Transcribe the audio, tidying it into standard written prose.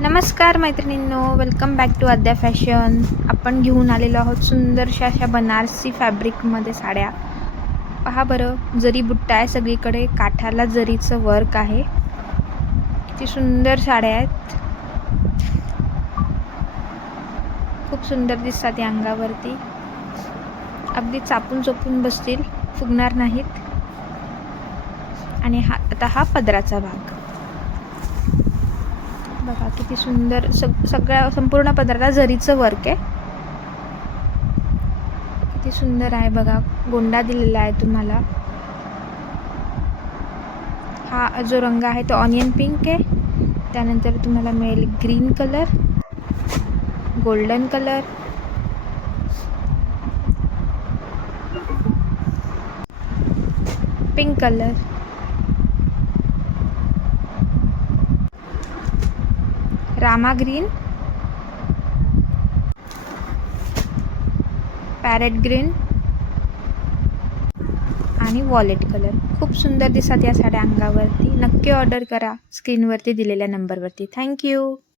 नमस्कार मैत्रिणींनो, welcome back to Aadya fashion. आपण घेऊन आलेलो आहोत सुंदरशा अशा बनारसी फॅब्रिकमध्ये साड्या. पहा बरं, जरी बुट्टा आहे सगळीकडे, काठाला जरीचं वर्क आहे. किती सुंदर साड्या आहेत, खूप सुंदर दिसतात या अंगावरती. अगदी चापून चोपून बसतील, फुगणार नाहीत. आणि आता हा पदराचा भाग बघा, किती सुंदर. सगळ्या संपूर्ण पदराला जरीचं वर्क आहे. किती सुंदर आहे बघा. गोंडा दिलेला आहे तुम्हाला. हा जो रंग आहे तो ऑनियन पिंक आहे. त्यानंतर तुम्हाला मिळेल green colour, golden colour, pink colour, Rama green, parrot green आणि वॉलेट कलर. खूप सुंदर दिसतात या साड्या अंगावरती. नक्की ऑर्डर करा स्क्रीनवरती दिलेल्या नंबरवरती. थँक्यू.